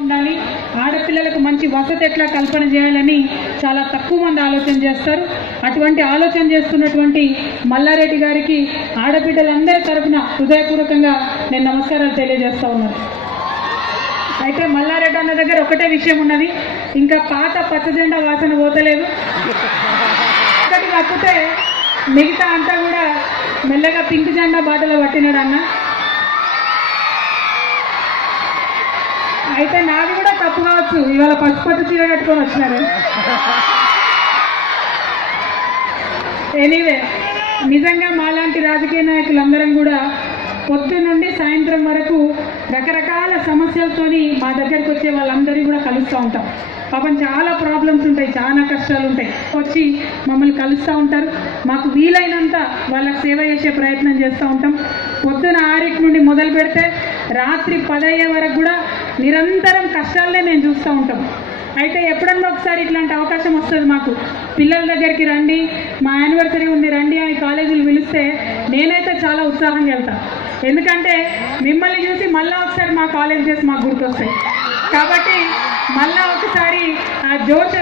ఉండాలి, ఆడపిల్లలకు మంచి వసతి ఎట్లా కల్పన చేయాలని చాలా తక్కువ మంది ఆలోచన చేస్తారు. అటువంటి ఆలోచన చేస్తున్నటువంటి మల్లారెడ్డి గారికి ఆడబిడ్డలందరి తరఫున హృదయపూర్వకంగా నేను నమస్కారాలు తెలియజేస్తా ఉన్నాను. అయితే మల్లారెడ్డి అన్న దగ్గర ఒకటే విషయం ఉన్నది, ఇంకా పాత పచ్చ జెండా వాసన పోతలేదు. ఒకటి కాకపోతే మిగతా అంతా కూడా మెల్లగా పింక్ జెండా బాటలో పట్టినాడు అన్న. అయితే నాది కూడా తప్పు కావచ్చు, ఇవాళ పసుపట్టు చీర కట్టుకొని వచ్చినారు. ఎనీవే, నిజంగా మాలాంటి రాజకీయ నాయకులందరం కూడా పొద్దు నుండి సాయంత్రం వరకు రకరకాల సమస్యలతోని మా దగ్గరికి వచ్చే వాళ్ళందరినీ కూడా కలుస్తూ ఉంటాం. పాపం చాలా ప్రాబ్లమ్స్ ఉంటాయి, చాలా కష్టాలు ఉంటాయి, వచ్చి మమ్మల్ని కలుస్తూ ఉంటారు. మాకు వీలైనంత వాళ్ళకి సేవ చేసే ప్రయత్నం చేస్తూ ఉంటాం. పొద్దున 6 నుండి మొదలు పెడితే రాత్రి 10 అయ్యే వరకు కూడా నిరంతరం కష్టాలనే మేము చూస్తూ ఉంటాం. అయితే ఎప్పుడన్నా ఒకసారి ఇట్లాంటి అవకాశం వస్తుంది మాకు, పిల్లల దగ్గరికి రండి, మా యానివర్సరీ ఉంది రండి అని కాలేజీలు పిలిస్తే నేనైతే చాలా ఉత్సాహంగా వెళ్తాను. ఎందుకంటే మిమ్మల్ని చూసి మళ్ళీ ఒకసారి మా కాలేజ్ డేస్ మాకు గుర్తొస్తాయి. కాబట్టి మళ్ళీ ఒకసారి ఆ జోష్